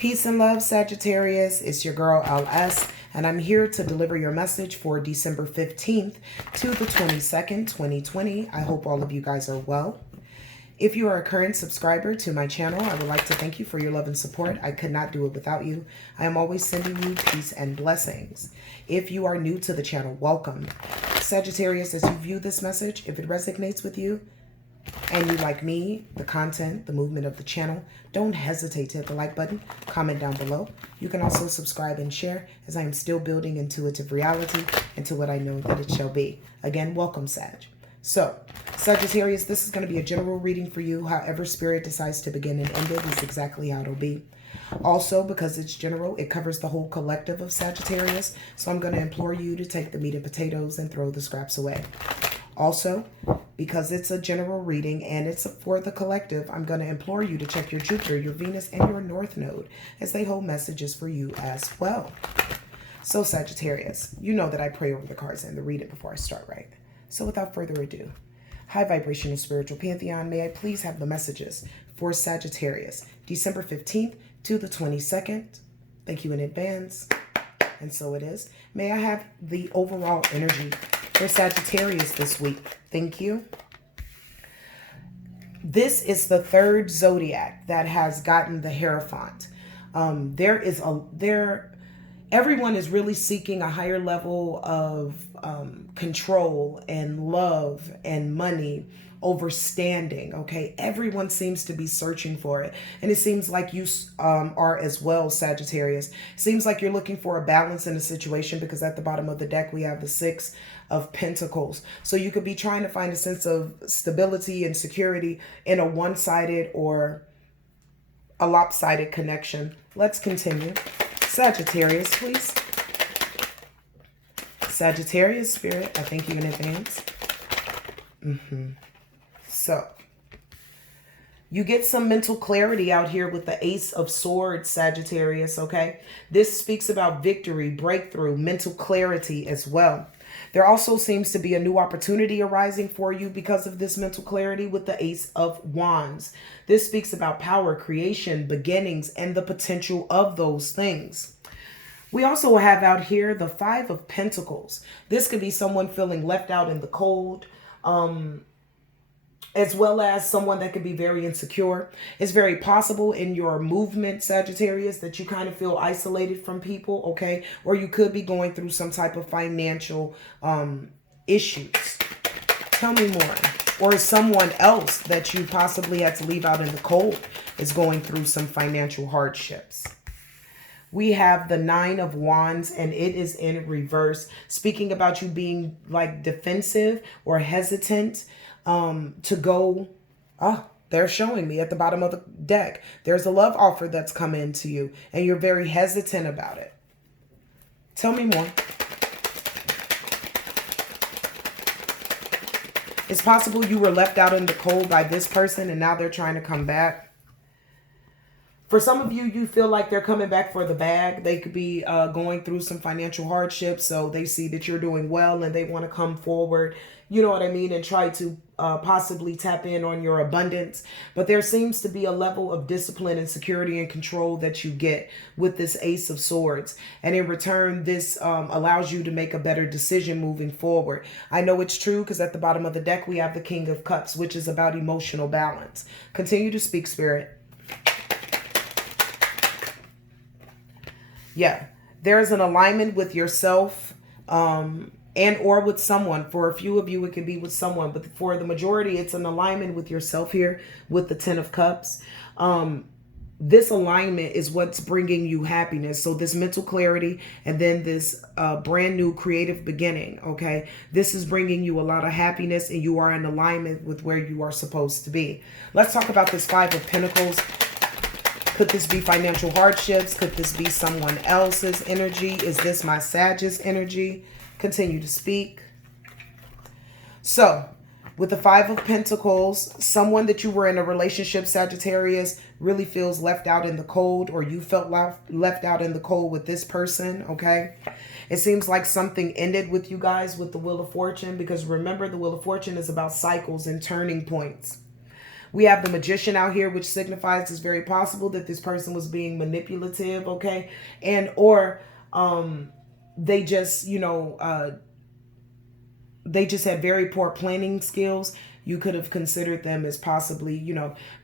Peace and love, Sagittarius. It's your girl, LS, and I'm here to deliver your message for December 15th to the 22nd, 2020. I hope all of you guys are well. If you are a current subscriber to my channel, I would like to thank you for your love and support. I could not do it without you. I am always sending you peace and blessings. If you are new to the channel, welcome. Sagittarius, as you view this message, if it resonates with you, and you like me, the content, the movement of the channel, don't hesitate to hit the like button, comment down below. You can also subscribe and share, as I am still building intuitive reality into what I know that it shall be. Again, welcome, Sag. So, Sagittarius, this is going to be a general reading for you. However Spirit decides to begin and end it is exactly how it'll be. Also, because it's general, it covers the whole collective of Sagittarius. So I'm going to implore you to take the meat and potatoes and throw the scraps away. Also, because it's a general reading and it's for the collective, I'm going to implore you to check your Jupiter, your Venus, and your North Node, as they hold messages for you as well. So Sagittarius, you know that I pray over the cards and the read it before I start, right? So without further ado, high vibrational spiritual pantheon, may I please have the messages for Sagittarius, December 15th to the 22nd. Thank you in advance. And so it is. May I have the overall energy for Sagittarius this week? Thank you. This is the third zodiac that has gotten the Hierophant. Everyone is really seeking a higher level of control and love and money over standing. Okay, everyone seems to be searching for it, and it seems like you are as well, Sagittarius. Seems like you're looking for a balance in a situation, because at the bottom of the deck we have the Six of Pentacles. So you could be trying to find a sense of stability and security in a one-sided or a lopsided connection. Let's continue. Sagittarius, please. Sagittarius spirit, I thank you in advance. So, you get some mental clarity out here with the Ace of Swords, Sagittarius, okay? This speaks about victory, breakthrough, mental clarity as well. There also seems to be a new opportunity arising for you because of this mental clarity with the Ace of Wands. This speaks about power, creation, beginnings, and the potential of those things. We also have out here the Five of Pentacles. This could be someone feeling left out in the cold, as well as someone that could be very insecure. It's very possible in your movement, Sagittarius, that you kind of feel isolated from people, okay? Or you could be going through some type of financial issues. Tell me more. Or someone else that you possibly had to leave out in the cold is going through some financial hardships. We have the Nine of Wands, and it is in reverse, speaking about you being like defensive or hesitant to go. They're showing me at the bottom of the deck, there's a love offer that's come into you, and you're very hesitant about it. Tell me more. It's possible you were left out in the cold by this person, and now they're trying to come back. For some of you, you feel like they're coming back for the bag. They could be going through some financial hardship, so they see that you're doing well and they want to come forward, you know what I mean, and try to possibly tap in on your abundance. But there seems to be a level of discipline and security and control that you get with this Ace of Swords. And in return, this allows you to make a better decision moving forward. I know it's true because at the bottom of the deck, we have the King of Cups, which is about emotional balance. Continue to speak, Spirit. Yeah, there's an alignment with yourself and or with someone. For a few of you, it can be with someone. But for the majority, it's an alignment with yourself here with the Ten of Cups. This alignment is what's bringing you happiness. So this mental clarity and then this brand new creative beginning, okay? This is bringing you a lot of happiness, and you are in alignment with where you are supposed to be. Let's talk about this Five of Pentacles. Could this be financial hardships? Could this be someone else's energy? Is this my Sag's energy? Continue to speak. So, with the Five of Pentacles, someone that you were in a relationship, Sagittarius, really feels left out in the cold, or you felt left out in the cold with this person, okay? It seems like something ended with you guys with the Wheel of Fortune, because remember, the Wheel of Fortune is about cycles and turning points. We have the Magician out here, which signifies it's very possible that this person was being manipulative, okay? And or they just, they just had very poor planning skills. You could have considered them as possibly,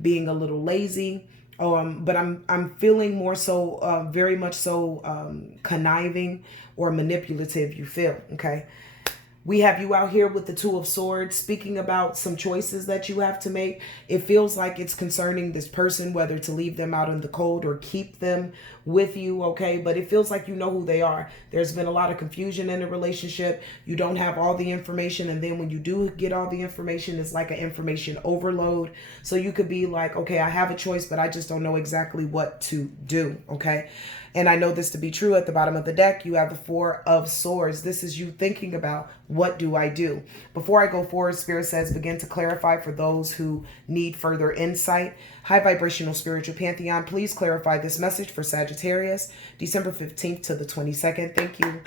being a little lazy. But I'm feeling more so, very much so, conniving or manipulative, you feel, okay? We have you out here with the Two of Swords, speaking about some choices that you have to make. It feels like it's concerning this person, whether to leave them out in the cold or keep them with you, okay? But it feels like you know who they are. There's been a lot of confusion in the relationship. You don't have all the information, and then when you do get all the information, it's like an information overload. So you could be like, okay, I have a choice, but I just don't know exactly what to do, okay? And I know this to be true. At the bottom of the deck, you have the Four of Swords. This is you thinking about, what do I do? Before I go forward, Spirit says, begin to clarify for those who need further insight. High vibrational spiritual pantheon, please clarify this message for Sagittarius, December 15th to the 22nd. Thank you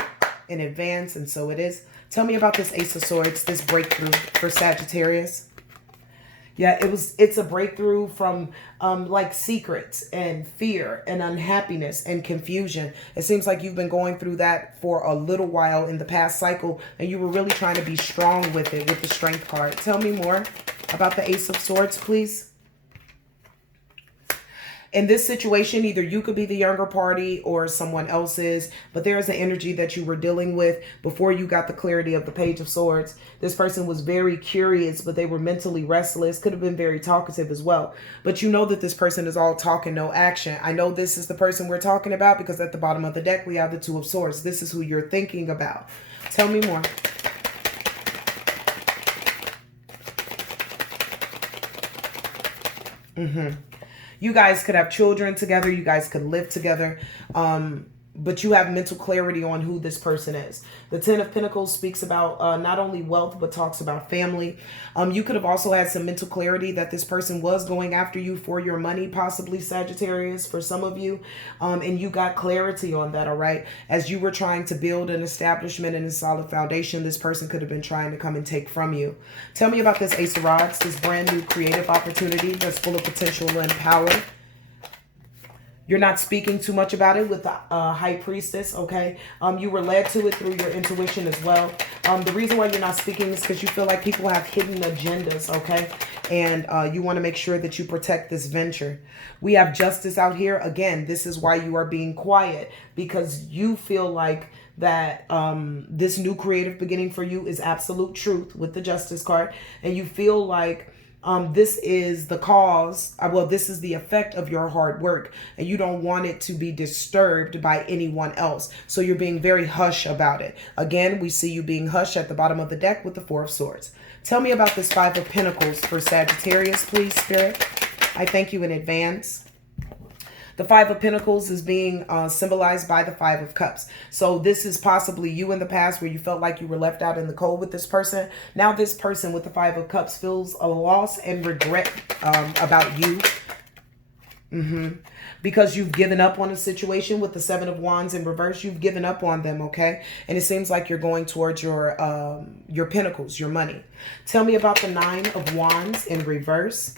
in advance, and so it is. Tell me about this Ace of Swords, this breakthrough for Sagittarius. Yeah, it's a breakthrough from like secrets and fear and unhappiness and confusion. It seems like you've been going through that for a little while in the past cycle, and you were really trying to be strong with it with the Strength card. Tell me more about the Ace of Swords, please. In this situation, either you could be the younger party or someone else is, but there is an energy that you were dealing with before you got the clarity of the Page of Swords. This person was very curious, but they were mentally restless, could have been very talkative as well. But you know that this person is all talk and no action. I know this is the person we're talking about because at the bottom of the deck, we have the Two of Swords. This is who you're thinking about. Tell me more. You guys could have children together. You guys could live together. But you have mental clarity on who this person is. The Ten of Pentacles speaks about not only wealth, but talks about family. You could have also had some mental clarity that this person was going after you for your money, possibly Sagittarius, for some of you. And you got clarity on that, all right? As you were trying to build an establishment and a solid foundation, this person could have been trying to come and take from you. Tell me about this Ace of Rods, this brand new creative opportunity that's full of potential and power. You're not speaking too much about it with the High Priestess, okay? You were led to it through your intuition as well. The reason why you're not speaking is because you feel like people have hidden agendas, okay? And you want to make sure that you protect this venture. We have Justice out here. Again, this is why you are being quiet, because you feel like that this new creative beginning for you is absolute truth with the Justice card. And you feel like this is the cause, this is the effect of your hard work, and you don't want it to be disturbed by anyone else. So you're being very hush about it. Again, we see you being hush at the bottom of the deck with the Four of Swords. Tell me about this Five of Pentacles for Sagittarius, please, Spirit. I thank you in advance. The Five of Pentacles is being symbolized by the Five of Cups. So this is possibly you in the past where you felt like you were left out in the cold with this person. Now this person with the Five of Cups feels a loss and regret about you. Because you've given up on a situation with the Seven of Wands in reverse. You've given up on them, okay? And it seems like you're going towards your pentacles, your money. Tell me about the Nine of Wands in reverse.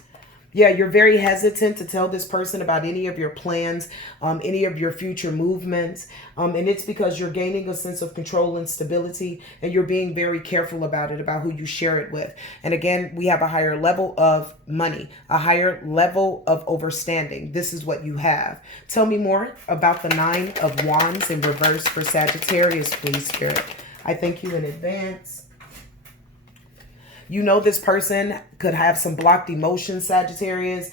Yeah, you're very hesitant to tell this person about any of your plans, any of your future movements. And it's because you're gaining a sense of control and stability, and you're being very careful about it, about who you share it with. And again, we have a higher level of money, a higher level of overstanding. This is what you have. Tell me more about the Nine of Wands in reverse for Sagittarius, please, Spirit. I thank you in advance. You know this person could have some blocked emotions, Sagittarius.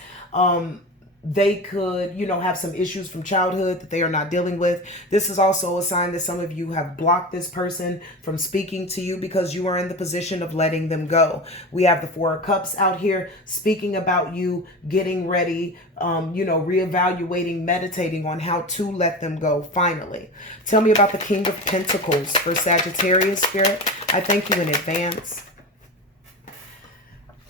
They could, have some issues from childhood that they are not dealing with. This is also a sign that some of you have blocked this person from speaking to you because you are in the position of letting them go. We have the Four of Cups out here speaking about you getting ready, reevaluating, meditating on how to let them go finally. Tell me about the King of Pentacles for Sagittarius, Spirit. I thank you in advance.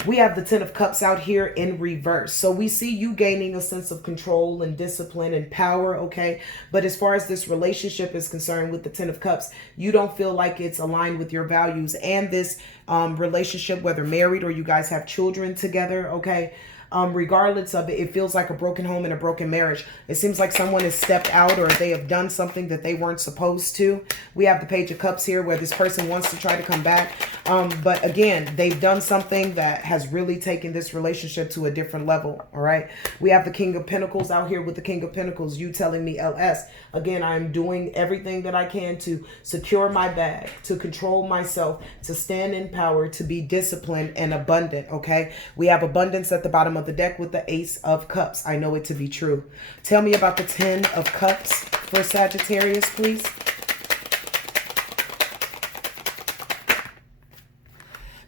We have the Ten of Cups out here in reverse. So we see you gaining a sense of control and discipline and power, okay? But as far as this relationship is concerned with the Ten of Cups, you don't feel like it's aligned with your values. And this relationship, whether married or you guys have children together, okay? Regardless of it, it feels like a broken home and a broken marriage. It seems like someone has stepped out or they have done something that they weren't supposed to. We have the Page of Cups here where this person wants to try to come back. But again, they've done something that has really taken this relationship to a different level. All right. We have the King of Pentacles out here with the King of Pentacles. You telling me, LS, again, I'm doing everything that I can to secure my bag, to control myself, to stand in power, to be disciplined and abundant. Okay. We have abundance at the bottom of the deck with the Ace of Cups. I know it to be true. Tell me about the 10 of Cups for Sagittarius, please.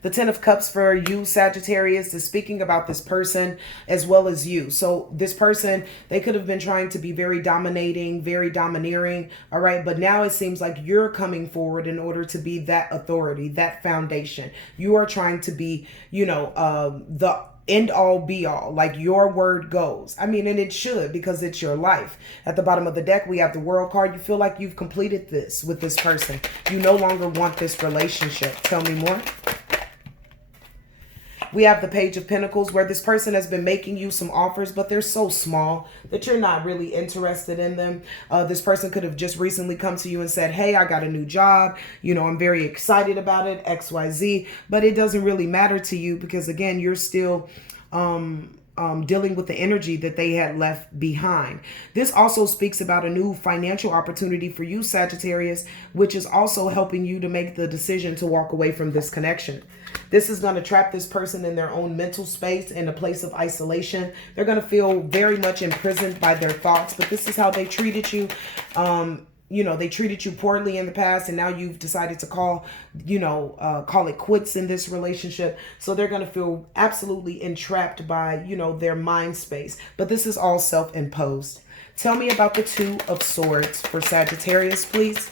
The 10 of Cups for you, Sagittarius, is speaking about this person as well as you. So this person, they could have been trying to be very dominating, very domineering. All right. But now it seems like you're coming forward in order to be that authority, that foundation. You are trying to be, you know, the end all be all, like your word goes. I mean, and it should, because it's your life. At the bottom of the deck, we have the World card. You feel like you've completed this with this person. You no longer want this relationship. Tell me more. We have the Page of Pentacles where this person has been making you some offers, but they're so small that you're not really interested in them. This person could have just recently come to you and said, hey, I got a new job. You know, I'm very excited about it, XYZ, but it doesn't really matter to you because, again, you're still dealing with the energy that they had left behind. This also speaks about a new financial opportunity for you, Sagittarius, which is also helping you to make the decision to walk away from this connection. This is going to trap this person in their own mental space, in a place of isolation. They're going to feel very much imprisoned by their thoughts, but this is how they treated you. You know, they treated you poorly in the past, and now you've decided to call it quits in this relationship. So they're going to feel absolutely entrapped by, you know, their mind space. But this is all self-imposed. Tell me about the 2 of Swords for Sagittarius, please.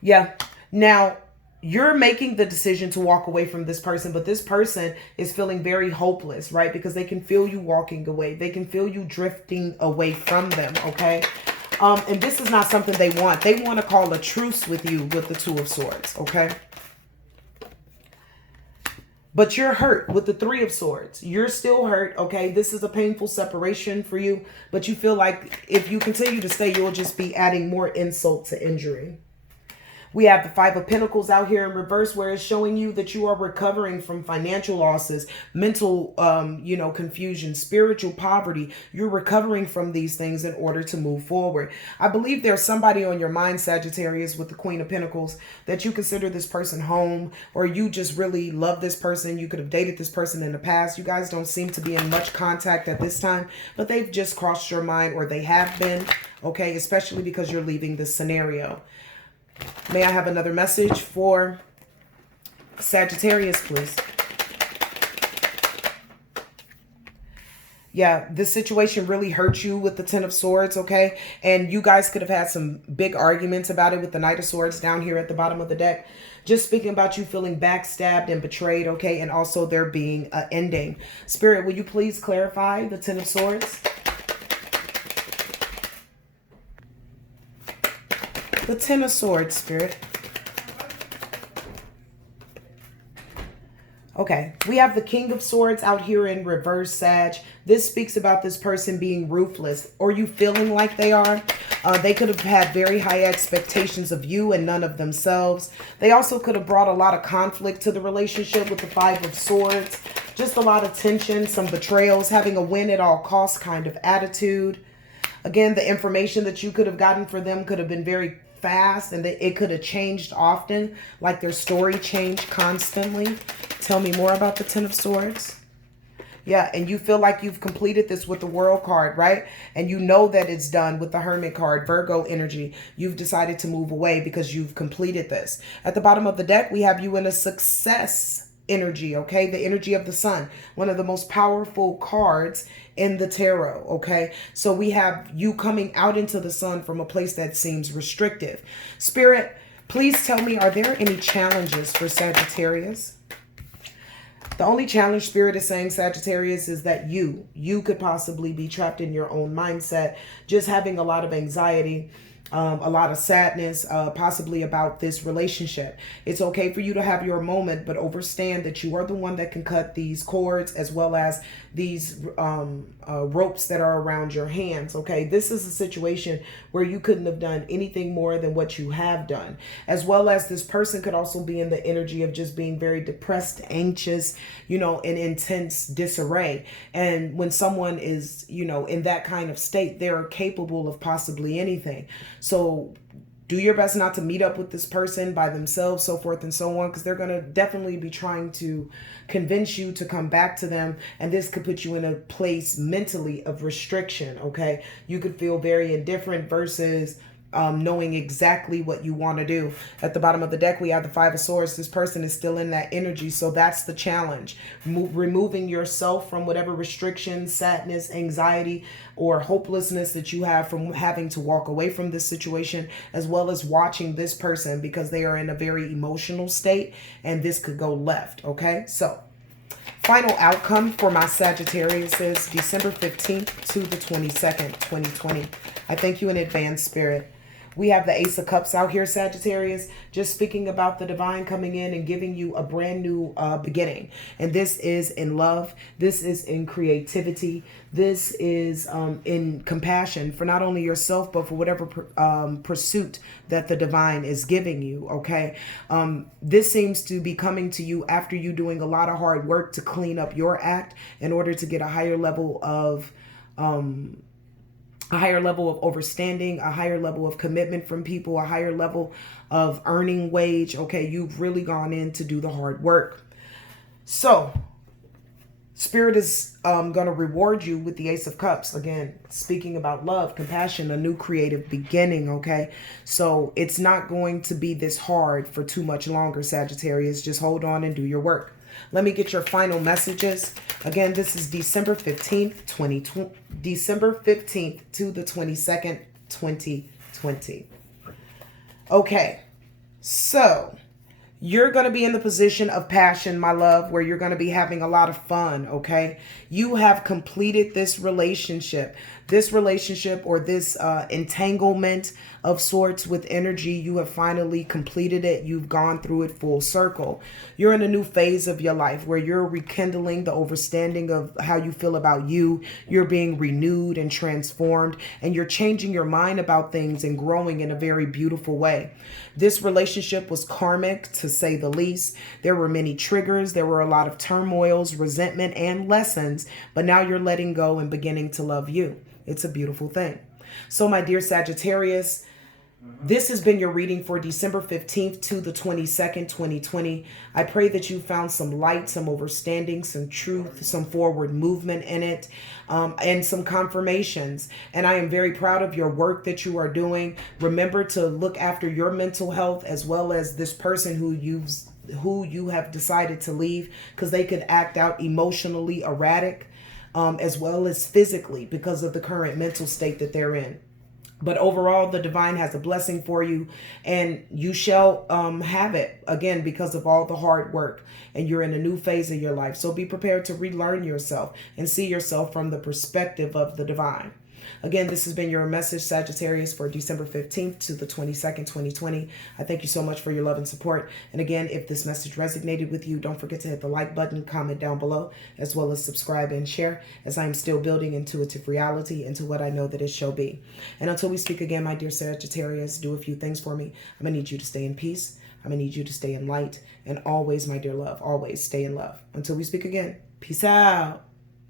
Yeah. Now, you're making the decision to walk away from this person, but this person is feeling very hopeless, right? Because they can feel you walking away. They can feel you drifting away from them, okay? And this is not something they want. They want to call a truce with you with the 2 of Swords, okay? But you're hurt with the 3 of Swords. You're still hurt, okay? This is a painful separation for you, but you feel like if you continue to stay, you'll just be adding more insult to injury. We have the 5 of Pentacles out here in reverse, where it's showing you that you are recovering from financial losses, mental, confusion, spiritual poverty. You're recovering from these things in order to move forward. I believe there's somebody on your mind, Sagittarius, with the Queen of Pentacles, that you consider this person home, or you just really love this person. You could have dated this person in the past. You guys don't seem to be in much contact at this time, but they've just crossed your mind, or they have been, okay, especially because you're leaving this scenario. May I have another message for Sagittarius, please? Yeah, this situation really hurt you with the 10 of Swords, okay? And you guys could have had some big arguments about it with the Knight of Swords down here at the bottom of the deck. Just speaking about you feeling backstabbed and betrayed, okay? And also there being an ending. Spirit, will you please clarify the 10 of Swords? The 10 of Swords, Spirit. Okay, we have the King of Swords out here in reverse, Sag. This speaks about this person being ruthless, or you feeling like they are. They could have had very high expectations of you and none of themselves. They also could have brought a lot of conflict to the relationship with the 5 of Swords. Just a lot of tension, some betrayals, having a win at all costs kind of attitude. Again, the information that you could have gotten for them could have been very fast, and it could have changed often, like their story changed constantly. Tell me more about the 10 of Swords. Yeah, and you feel like you've completed this with the World card, right? And you know that it's done with the Hermit card, Virgo energy. You've decided to move away because you've completed this. At the bottom of the deck, we have you in a success energy, okay? The energy of the sun, one of the most powerful cards in the tarot, okay? So we have you coming out into the sun from a place that seems restrictive. Spirit, please tell me, are there any challenges for Sagittarius? The only challenge Spirit is saying, Sagittarius, is that you could possibly be trapped in your own mindset, just having a lot of anxiety. a lot of sadness, possibly about this relationship. It's okay for you to have your moment, but understand that you are the one that can cut these cords as well as these ropes that are around your hands. Okay, this is a situation where you couldn't have done anything more than what you have done, as well as this person could also be in the energy of just being very depressed, anxious, you know, in intense disarray. And when someone is, you know, in that kind of state, they're capable of possibly anything. So do your best not to meet up with this person by themselves, so forth and so on, because they're going to definitely be trying to convince you to come back to them. And this could put you in a place mentally of restriction. Okay, you could feel very indifferent versus knowing exactly what you want to do. At the bottom of the deck, we have the Five of Swords. This person is still in that energy. So that's the challenge. Removing yourself from whatever restrictions, sadness, anxiety, or hopelessness that you have from having to walk away from this situation, as well as watching this person because they are in a very emotional state and this could go left. Okay, so final outcome for my Sagittarius is December 15th to the 22nd, 2020. I thank you in advance, Spirit. We have the Ace of Cups out here, Sagittarius, just speaking about the divine coming in and giving you a brand new beginning. And this is in love. This is in creativity. This is in compassion for not only yourself, but for whatever pursuit that the divine is giving you, okay? This seems to be coming to you after you doing a lot of hard work to clean up your act in order to get a higher level of understanding, a higher level of commitment from people, a higher level of earning wage. Okay, you've really gone in to do the hard work. So Spirit is going to reward you with the Ace of Cups. Again, speaking about love, compassion, a new creative beginning, okay? So it's not going to be this hard for too much longer, Sagittarius. Just hold on and do your work. Let me get your final messages. Again, this is December 15th, December 15th to the 22nd, 2020. Okay, so you're going to be in the position of passion, my love, where you're going to be having a lot of fun, okay? You have completed this relationship or this entanglement of sorts with energy. You have finally completed it. You've gone through it full circle. You're in a new phase of your life where you're rekindling the understanding of how you feel about you. You're being renewed and transformed, and you're changing your mind about things and growing in a very beautiful way. This relationship was karmic, to say the least. There were many triggers. There were a lot of turmoils, resentment, and lessons, but now you're letting go and beginning to love you. It's a beautiful thing. So my dear Sagittarius, this has been your reading for December 15th to the 22nd, 2020. I pray that you found some light, some understanding, some truth, some forward movement in it, and some confirmations. And I am very proud of your work that you are doing. Remember to look after your mental health as well as this person who you have decided to leave, because they could act out emotionally erratic, as well as physically because of the current mental state that they're in. But overall, the divine has a blessing for you, and you shall have it, again, because of all the hard work, and you're in a new phase of your life. So be prepared to relearn yourself and see yourself from the perspective of the divine. Again, this has been your message, Sagittarius, for December 15th to the 22nd, 2020. I thank you so much for your love and support. And again, if this message resonated with you, don't forget to hit the like button, comment down below, as well as subscribe and share, as I am still building intuitive reality into what I know that it shall be. And until we speak again, my dear Sagittarius, do a few things for me. I'm going to need you to stay in peace. I'm going to need you to stay in light. And always, my dear love, always stay in love. Until we speak again, peace out.